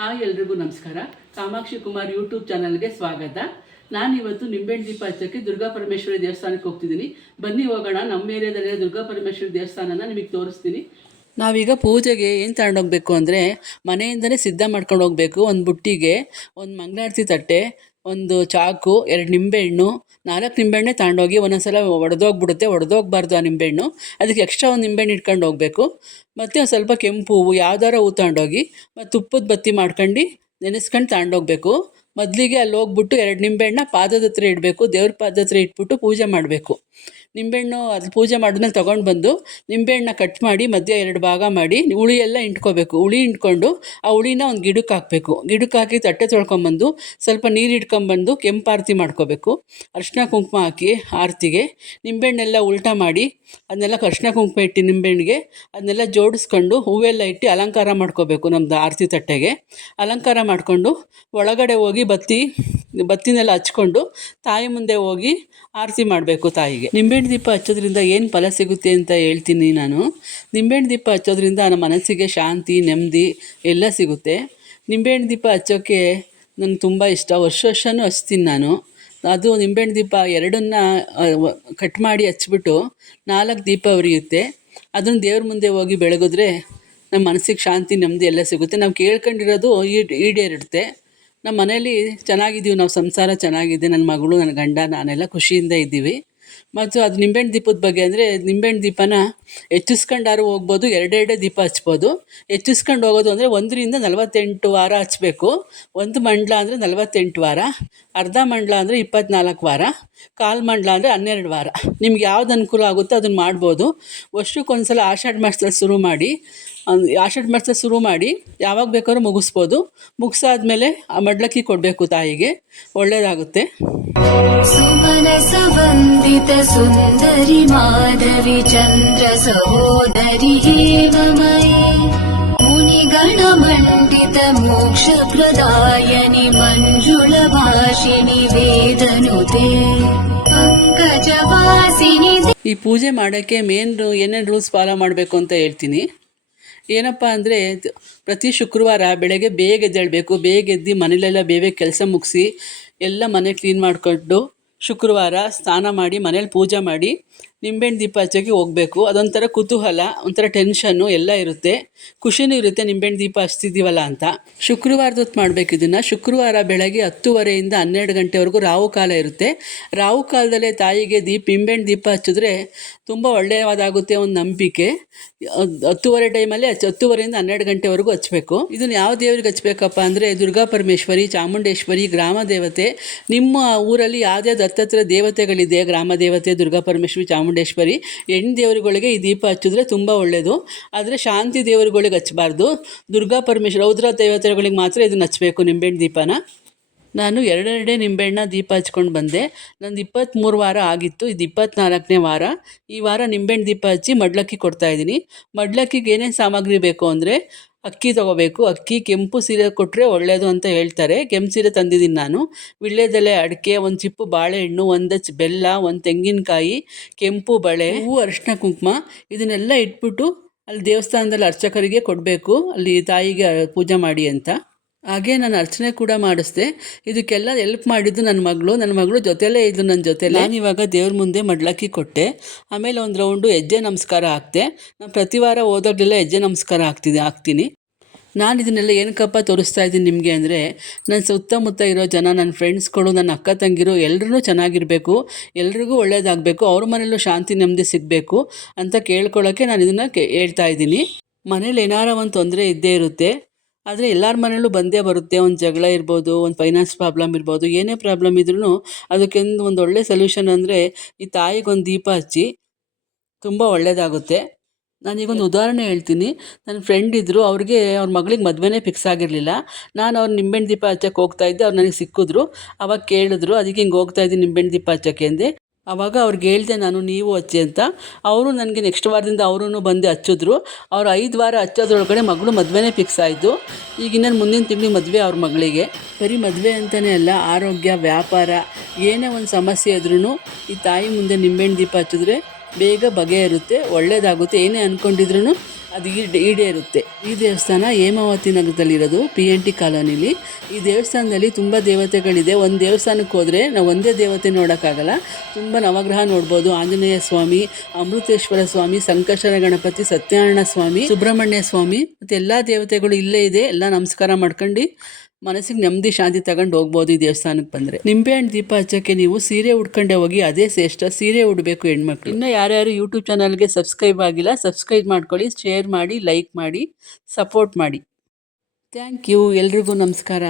Hi ಎಲ್ರಿಗೂ ನಮಸ್ಕಾರ. Kamakshi Kumar YouTube ಚಾನಲ್ಗೆ ಸ್ವಾಗತ. ನಾನಿವತ್ತು ನಿಂಬೆಹಣ್ಣು ದೀಪ ಹಚ್ಚೋಕ್ಕೆ ದುರ್ಗಾ ಪರಮೇಶ್ವರಿ ದೇವಸ್ಥಾನಕ್ಕೆ ಹೋಗ್ತಿದ್ದೀನಿ. ಬನ್ನಿ ಹೋಗೋಣ. ನಮ್ಮ ಏರಿಯಾದಲ್ಲಿರೋ ದುರ್ಗಾ ಪರಮೇಶ್ವರಿ ದೇವಸ್ಥಾನನ ನಿಮಗೆ ತೋರಿಸ್ತೀನಿ. ನಾವೀಗ ಪೂಜೆಗೆ ಏನು ತಗೊಂಡೋಗ್ಬೇಕು ಅಂದರೆ ಮನೆಯಿಂದಲೇ ಸಿದ್ಧ ಮಾಡ್ಕೊಂಡು ಹೋಗಬೇಕು. ಒಂದು ಬುಟ್ಟಿಗೆ ಒಂದು ಮಂಗಳಾರತಿ ತಟ್ಟೆ, ಒಂದು ಚಾಕು, 2 ನಿಂಬೆಹಣ್ಣು, 4 ನಿಂಬೆಹಣ್ಣೆ ತಗೊಂಡೋಗಿ. ಒಂದೊಂದು ಸಲ ಒಡೆದೋಗ್ಬಿಡುತ್ತೆ, ಒಡೆದೋಗ್ಬಾರ್ದು ಆ ನಿಂಬೆಹಣ್ಣು. ಅದಕ್ಕೆ ಎಕ್ಸ್ಟ್ರಾ ಒಂದು ನಿಂಬೆಹಣ್ಣು ಇಟ್ಕೊಂಡು ಹೋಗಬೇಕು. ಮತ್ತು ಒಂದು ಸ್ವಲ್ಪ ಕೆಂಪು ಹೂವು ಯಾವ್ದಾರ ಹೂವು ತಗೊಂಡೋಗಿ ಮತ್ತು ತುಪ್ಪದ ಬತ್ತಿ ಮಾಡ್ಕೊಂಡು ನೆನೆಸ್ಕೊಂಡು ತಗೊಂಡೋಗ್ಬೇಕು. ಮೊದಲಿಗೆ ಅಲ್ಲಿ ಹೋಗ್ಬಿಟ್ಟು 2 ನಿಂಬೆಹಣ್ಣ ಪಾದದ ಹತ್ರ ಇಡಬೇಕು. ದೇವ್ರ ಪಾದದ ಹತ್ರ ಇಟ್ಬಿಟ್ಟು ಪೂಜೆ ಮಾಡಬೇಕು. ನಿಂಬೆಹಣ್ಣು ಅದು ಪೂಜೆ ಮಾಡಿದ್ಮೇಲೆ ತೊಗೊಂಡು ಬಂದು ನಿಂಬೆಹಣ್ಣನ್ನ ಕಟ್ ಮಾಡಿ ಮಧ್ಯ 2 ಭಾಗ ಮಾಡಿ ಹುಳಿ ಎಲ್ಲ ಇಂಟ್ಕೋಬೇಕು. ಹುಳಿ ಇಂಟ್ಕೊಂಡು ಆ ಹುಳಿನ ಒಂದು ಗಿಡಕ್ಕೆ ಹಾಕಬೇಕು. ಗಿಡಕ್ಕೆ ಹಾಕಿ ತಟ್ಟೆ ತೊಳ್ಕೊಂಬಂದು ಸ್ವಲ್ಪ ನೀರು ಇಟ್ಕೊಂಬಂದು ಕೆಂಪು ಆರತಿ ಮಾಡ್ಕೋಬೇಕು. ಅರಿಶಿನ ಕುಂಕುಮ ಹಾಕಿ ಆರತಿಗೆ ನಿಂಬೆಹಣ್ಣೆಲ್ಲ ಉಲ್ಟಾ ಮಾಡಿ ಅದನ್ನೆಲ್ಲ ಅರಿಶಿನ ಕುಂಕುಮ ಇಟ್ಟು ನಿಂಬೆಹಣ್ಣಿಗೆ ಅದನ್ನೆಲ್ಲ ಜೋಡಿಸ್ಕೊಂಡು ಹೂವೆಲ್ಲ ಇಟ್ಟು ಅಲಂಕಾರ ಮಾಡ್ಕೋಬೇಕು. ನಮ್ಮದು ಆರತಿ ತಟ್ಟೆಗೆ ಅಲಂಕಾರ ಮಾಡಿಕೊಂಡು ಒಳಗಡೆ ಹೋಗಿ ಬತ್ತಿನೆಲ್ಲ ಹಚ್ಕೊಂಡು ತಾಯಿ ಮುಂದೆ ಹೋಗಿ ಆರತಿ ಮಾಡಬೇಕು ತಾಯಿಗೆ. ನಿಂಬೆಹಣ್ಣು ದೀಪ ಹಚ್ಚೋದ್ರಿಂದ ಏನು ಫಲ ಸಿಗುತ್ತೆ ಅಂತ ಹೇಳ್ತೀನಿ ನಾನು. ನಿಂಬೆಹಣ್ಣು ದೀಪ ಹಚ್ಚೋದ್ರಿಂದ ನಮ್ಮ ಮನಸ್ಸಿಗೆ ಶಾಂತಿ, ನೆಮ್ಮದಿ ಎಲ್ಲ ಸಿಗುತ್ತೆ. ನಿಂಬೆಹಣ್ಣು ದೀಪ ಹಚ್ಚೋಕ್ಕೆ ನನಗೆ ತುಂಬ ಇಷ್ಟ. ವರ್ಷನೂ ಹಚ್ತೀನಿ ನಾನು. ಅದು ನಿಂಬೆಹಣ್ಣು ದೀಪ 2ನ್ನ ಕಟ್ ಮಾಡಿ ಹಚ್ಬಿಟ್ಟು 4 ದೀಪ ಉರಿಯುತ್ತೆ. ಅದನ್ನು ದೇವ್ರ ಮುಂದೆ ಹೋಗಿ ಬೆಳಗಿದ್ರೆ ನಮ್ಮ ಮನಸ್ಸಿಗೆ ಶಾಂತಿ, ನೆಮ್ಮದಿ ಎಲ್ಲ ಸಿಗುತ್ತೆ. ನಾವು ಕೇಳ್ಕೊಂಡಿರೋದು ಈಡೇರುತ್ತೆ. ನಮ್ಮ ಮನೇಲಿ ಚೆನ್ನಾಗಿದ್ದೀವಿ, ನಾವು ಸಂಸಾರ ಚೆನ್ನಾಗಿದೆ, ನನ್ನ ಮಗಳು, ನನ್ನ ಗಂಡ, ನಾನೆಲ್ಲ ಖುಷಿಯಿಂದ ಇದ್ದೀವಿ. ಮತ್ತು ಅದು ನಿಂಬೆಹಣ್ಣು ದೀಪದ ಬಗ್ಗೆ ಅಂದರೆ ನಿಂಬೆಹಣ್ಣು ದೀಪನ ಹೆಚ್ಚಿಸ್ಕೊಂಡಾರು ಹೋಗ್ಬೋದು, 2 ದೀಪ ಹಚ್ಬೋದು. ಹೆಚ್ಚಿಸ್ಕೊಂಡು ಹೋಗೋದು ಅಂದರೆ 1ರಿಂದ 48 ವಾರ ಹಚ್ಚಬೇಕು. 1 ಮಂಡಲ ಅಂದರೆ 48 ವಾರ, ಅರ್ಧ ಮಂಡಲ ಅಂದರೆ 24 ವಾರ, ಕಾಲು ಮಂಡಲ ಅಂದರೆ 12 ವಾರ. ನಿಮ್ಗೆ ಯಾವ್ದು ಅನುಕೂಲ ಆಗುತ್ತೋ ಅದನ್ನು ಮಾಡ್ಬೋದು. ವರ್ಷಕ್ಕೊಂದ್ಸಲ ಆಷಾಢ ಮಾಸದಲ್ಲಿ ಶುರು ಮಾಡಿ ಯಾವಾಗ ಬೇಕಾದ್ರೂ ಮುಗಿಸ್ಬೋದು. ಮುಗಿಸಾದ್ಮೇಲೆ ಆ ಮಡ್ಲಕ್ಕಿ ಕೊಡಬೇಕು ತಾಯಿಗೆ, ಒಳ್ಳೆಯದಾಗುತ್ತೆ. ಸುಮನಸ ವಂದಿತ ಸುಂದರಿ ಮಾಧವಿ ಚಂದ್ರ ಸಹೋದರಿ ಹೇಮಮಯೇ ಮುನಿಗಣ ಮಂಡಿತ ಮೋಕ್ಷ ಪ್ರದಾಯನಿ ಮಂಜುಳ ಭಾಷಿಣಿ ವೇದನುತೆ ಪಂಕಜವಾಸಿನಿ. ಈ ಪೂಜೆ ಮಾಡೋಕ್ಕೆ ಏನೇನು ರೂಲ್ಸ್ ಫಾಲೋ ಮಾಡಬೇಕು ಅಂತ ಹೇಳ್ತೀನಿ. ಏನಪ್ಪ ಅಂದರೆ ಪ್ರತಿ ಶುಕ್ರವಾರ ಬೆಳಗ್ಗೆ ಬೇಗ ಎದ್ದೇಳಬೇಕು. ಬೇಗ ಎದ್ದು ಮನೇಲೆಲ್ಲ ಬೇಗ ಕೆಲಸ ಮುಗಿಸಿ ಎಲ್ಲ ಮನೆ ಕ್ಲೀನ್ ಮಾಡಿಕೊಂಡು ಶುಕ್ರವಾರ ಸ್ನಾನ ಮಾಡಿ ಮನೇಲಿ ಪೂಜೆ ಮಾಡಿ ನಿಂಬೆಹಣ್ಣು ದೀಪ ಹಚ್ಚೋಕ್ಕೆ ಹೋಗಬೇಕು. ಅದೊಂಥರ ಕುತೂಹಲ, ಒಂಥರ ಟೆನ್ಷನ್ನು ಎಲ್ಲ ಇರುತ್ತೆ, ಖುಷಿನೂ ಇರುತ್ತೆ ನಿಂಬೆಹಣ್ಣು ದೀಪ ಹಚ್ತಿದ್ದೀವಲ್ಲ ಅಂತ. ಶುಕ್ರವಾರದ ಹೊತ್ತು ಮಾಡಬೇಕು ಇದನ್ನು. ಶುಕ್ರವಾರ ಬೆಳಗ್ಗೆ 10:30ಯಿಂದ 12 ಗಂಟೆವರೆಗೂ ರಾಹು ಕಾಲ ಇರುತ್ತೆ. ರಾಹು ಕಾಲದಲ್ಲೇ ತಾಯಿಗೆ ನಿಂಬೆಹಣ್ಣು ದೀಪ ಹಚ್ಚಿದ್ರೆ ತುಂಬ ಒಳ್ಳೆಯದಾಗುತ್ತೆ ಒಂದು ನಂಬಿಕೆ. 10:30 ಟೈಮಲ್ಲಿ 10:30ಯಿಂದ 12 ಗಂಟೆವರೆಗೂ ಹಚ್ಚಬೇಕು. ಇದನ್ನು ಯಾವ ದೇವರಿಗೆ ಹಚ್ಚಬೇಕಪ್ಪ ಅಂದರೆ ದುರ್ಗಾ ಪರಮೇಶ್ವರಿ, ಚಾಮುಂಡೇಶ್ವರಿ, ಗ್ರಾಮ ದೇವತೆ. ನಿಮ್ಮ ಊರಲ್ಲಿ ಯಾವುದೇ ದತ್ತತ್ರ ದೇವತೆಗಳಿದೆ, ಗ್ರಾಮ ದೇವತೆ, ದುರ್ಗಾ ಪರಮೇಶ್ವರಿ, ಚಾಮುಂಡೇಶ್ವರಿ, ಹೆಣ್ಣು ದೇವರುಗಳಿಗೆ ಈ ದೀಪ ಹಚ್ಚಿದ್ರೆ ತುಂಬ ಒಳ್ಳೆಯದು. ಆದರೆ ಶಾಂತಿ ದೇವರುಗಳಿಗೆ ಹಚ್ಚಬಾರ್ದು. ದುರ್ಗಾ ಪರಮೇಶ್ವರಿ, ರೌದ್ರ ದೇವತೆಗಳಿಗೆ ಮಾತ್ರ ಇದನ್ನು ಹಚ್ಚಬೇಕು ನಿಂಬೆಹಣ್ಣು ದೀಪನ. ನಾನು 2 ನಿಂಬೆಹಣ್ಣ ದೀಪ ಹಚ್ಕೊಂಡು ಬಂದೆ. ನಂದು 23 ವಾರ ಆಗಿತ್ತು, ಇದು 24ನೇ ವಾರ. ಈ ವಾರ ನಿಂಬೆಹಣ್ಣು ದೀಪ ಹಚ್ಚಿ ಮಡ್ಲಕ್ಕಿ ಕೊಡ್ತಾಯಿದ್ದೀನಿ. ಮಡ್ಲಕ್ಕಿಗೆ ಏನೇನು ಸಾಮಗ್ರಿ ಬೇಕು ಅಂದರೆ ಅಕ್ಕಿ ತೊಗೋಬೇಕು. ಅಕ್ಕಿ ಕೆಂಪು ಸೀರೆ ಕೊಟ್ಟರೆ ಒಳ್ಳೆಯದು ಅಂತ ಹೇಳ್ತಾರೆ. ಕೆಂಪು ಸೀರೆ ತಂದಿದ್ದೀನಿ ನಾನು. ವೀಳ್ಯದೆಲೆ, ಅಡಿಕೆ, ಒಂದು ಚಿಪ್ಪು ಬಾಳೆಹಣ್ಣು, 1 ಅಚ್ಚು ಬೆಲ್ಲ, 1 ತೆಂಗಿನಕಾಯಿ, ಕೆಂಪು ಬಳೆ, ಹೂವು, ಅರಿಶಿನ ಕುಂಕುಮ ಇದನ್ನೆಲ್ಲ ಇಟ್ಬಿಟ್ಟು ಅಲ್ಲಿ ದೇವಸ್ಥಾನದಲ್ಲಿ ಅರ್ಚಕರಿಗೆ ಕೊಡಬೇಕು, ಅಲ್ಲಿ ತಾಯಿಗೆ ಪೂಜೆ ಮಾಡಿ ಅಂತ. ಹಾಗೆ ನಾನು ಅರ್ಚನೆ ಕೂಡ ಮಾಡಿಸ್ದೆ. ಇದಕ್ಕೆಲ್ಲ ಹೆಲ್ಪ್ ಮಾಡಿದ್ದು ನನ್ನ ಮಗಳು ಜೊತೆಲೇ ಇದ್ದು ನನ್ನ ಜೊತೆಲೇ. ನಾನು ಇವಾಗ ದೇವ್ರ ಮುಂದೆ ಮಡ್ಲಕ್ಕಿ ಕೊಟ್ಟೆ. ಆಮೇಲೆ ಒಂದು ರೌಂಡು ಹೆಜ್ಜೆ ನಮಸ್ಕಾರ ಹಾಕ್ತೆ. ನಾನು ಪ್ರತಿ ವಾರ ಹೋದಾಗಲೆಲ್ಲ ಹೆಜ್ಜೆ ನಮಸ್ಕಾರ ಹಾಕ್ತೀನಿ. ನಾನು ಇದನ್ನೆಲ್ಲ ಏನಕ್ಕಪ್ಪ ತೋರಿಸ್ತಾ ಇದ್ದೀನಿ ನಿಮಗೆ ಅಂದರೆ ನನ್ನ ಸುತ್ತಮುತ್ತ ಇರೋ ಜನ, ನನ್ನ ಫ್ರೆಂಡ್ಸ್ಗಳು, ನನ್ನ ಅಕ್ಕ ತಂಗಿರು ಎಲ್ಲರೂ ಚೆನ್ನಾಗಿರಬೇಕು, ಎಲ್ರಿಗೂ ಒಳ್ಳೇದಾಗಬೇಕು, ಅವ್ರ ಮನೇಲೂ ಶಾಂತಿ ನೆಮ್ಮದಿ ಸಿಗಬೇಕು ಅಂತ ಕೇಳ್ಕೊಳ್ಳೋಕ್ಕೆ ನಾನು ಇದನ್ನು ಹೇಳ್ತಾ ಇದ್ದೀನಿ. ಮನೇಲಿ ಏನಾರ ಒಂದು ತೊಂದರೆ ಇದ್ದೇ ಇರುತ್ತೆ. ಆದರೆ ಎಲ್ಲರ ಮನೇಲೂ ಬಂದೇ ಬರುತ್ತೆ. ಒಂದು ಜಗಳ ಇರ್ಬೋದು, ಒಂದು ಫೈನಾನ್ಸ್ ಪ್ರಾಬ್ಲಮ್ ಇರ್ಬೋದು, ಏನೇ ಪ್ರಾಬ್ಲಮ್ ಇದ್ರೂ ಅದಕ್ಕೆ ಒಂದು ಒಳ್ಳೆ ಸೊಲ್ಯೂಷನ್ ಅಂದರೆ ಈ ತಾಯಿಗೊಂದು ದೀಪ ಹಚ್ಚಿ ತುಂಬ ಒಳ್ಳೆಯದಾಗುತ್ತೆ. ನಾನೀಗೊಂದು ಉದಾಹರಣೆ ಹೇಳ್ತೀನಿ. ನನ್ನ ಫ್ರೆಂಡ್ ಇದ್ದರು, ಅವ್ರ ಮಗಳಿಗೆ ಮದುವೆನೇ ಫಿಕ್ಸ್ ಆಗಿರಲಿಲ್ಲ. ನಾನು ಅವ್ರು ನಿಂಬೆಹಣ್ಣು ದೀಪ ಹಚ್ಚೋಕ್ಕೆ ಹೋಗ್ತಾಯಿದ್ದೆ. ಅವ್ರು ನನಗೆ ಸಿಕ್ಕಿದ್ರು. ಅವಾಗ ಕೇಳಿದ್ರು, ಅದಕ್ಕೆ ಹಿಂಗೆ ಹೋಗ್ತಾಯಿದ್ದೀನಿ ನಿಂಬೆಹಣ್ಣು ದೀಪ ಹಚ್ಚೋಕ್ಕೆ ಅಂದೆ. ಆವಾಗ ಅವ್ರಿಗೆ ಹೇಳಿದೆ ನಾನು, ನೀವು ಹಚ್ಚಿ ಅಂತ. ಅವರು ನನಗೆ ನೆಕ್ಸ್ಟ್ ವಾರದಿಂದ ಅವರೂ ಬಂದು ಹಚ್ಚಿದ್ರು. ಅವ್ರು 5 ವಾರ ಹಚ್ಚೋದ್ರೊಳಗಡೆ ಮಗಳು ಮದುವೆನೇ ಫಿಕ್ಸ್ ಆಯಿತು. ಈಗ ಇನ್ನೇನು ಮುಂದಿನ ತಿಂಗಳು ಮದುವೆ ಅವ್ರ ಮಗಳಿಗೆ. ಬರೀ ಮದುವೆ ಅಂತಲೇ ಅಲ್ಲ, ಆರೋಗ್ಯ, ವ್ಯಾಪಾರ, ಏನೇ ಒಂದು ಸಮಸ್ಯೆ ಇದ್ರೂ ಈ ತಾಯಿ ಮುಂದೆ ನಿಂಬೆಹಣ್ಣು ದೀಪ ಹಚ್ಚಿದ್ರೆ ಬೇಗ ಬಗೆಹರುತ್ತೆ, ಒಳ್ಳೆಯದಾಗುತ್ತೆ. ಏನೇ ಅಂದ್ಕೊಂಡಿದ್ರು ಅದು ಈಡೇರುತ್ತೆ. ಈ ದೇವಸ್ಥಾನ ಹೇಮಾವತಿ ನಗರದಲ್ಲಿರೋದು, PNT ಕಾಲೋನಿಲಿ. ಈ ದೇವಸ್ಥಾನದಲ್ಲಿ ತುಂಬ ದೇವತೆಗಳಿದೆ. ಒಂದು ದೇವಸ್ಥಾನಕ್ಕೆ ಹೋದರೆ ನಾವು ಒಂದೇ ದೇವತೆ ನೋಡೋಕ್ಕಾಗಲ್ಲ, ತುಂಬ ನವಗ್ರಹ ನೋಡ್ಬೋದು. ಆಂಜನೇಯ ಸ್ವಾಮಿ, ಅಮೃತೇಶ್ವರ ಸ್ವಾಮಿ, ಸಂಕಷ್ಟರ ಗಣಪತಿ, ಸತ್ಯನಾರಾಯಣ ಸ್ವಾಮಿ, ಸುಬ್ರಹ್ಮಣ್ಯ ಸ್ವಾಮಿ ಮತ್ತು ಎಲ್ಲ ದೇವತೆಗಳು ಇಲ್ಲೇ ಇದೆ. ಎಲ್ಲ ನಮಸ್ಕಾರ ಮಾಡ್ಕೊಂಡು ಮನಸ್ಸಿಗೆ ನೆಮ್ಮದಿ ಶಾಂತಿ ತಗೊಂಡು ಹೋಗ್ಬೋದು ಈ ದೇವಸ್ಥಾನಕ್ಕೆ ಬಂದರೆ. ನಿಂಬೆಹಣ್ಣು ದೀಪ ಹಚ್ಚೋಕ್ಕೆ ನೀವು ಸೀರೆ ಉಟ್ಕೊಂಡೆ ಹೋಗಿ, ಅದೇ ಶ್ರೇಷ್ಠ. ಸೀರೆ ಉಡಬೇಕು ಹೆಣ್ಮಕ್ಳು. ಇನ್ನು ಯಾರ್ಯಾರು ಯೂಟ್ಯೂಬ್ ಚಾನಲ್ಗೆ ಸಬ್ಸ್ಕ್ರೈಬ್ ಆಗಿಲ್ಲ, ಸಬ್ಸ್ಕ್ರೈಬ್ ಮಾಡ್ಕೊಳ್ಳಿ, ಶೇರ್ ಮಾಡಿ, ಲೈಕ್ ಮಾಡಿ, ಸಪೋರ್ಟ್ ಮಾಡಿ. Thank you. ಎಲ್ರಿಗೂ ನಮಸ್ಕಾರ.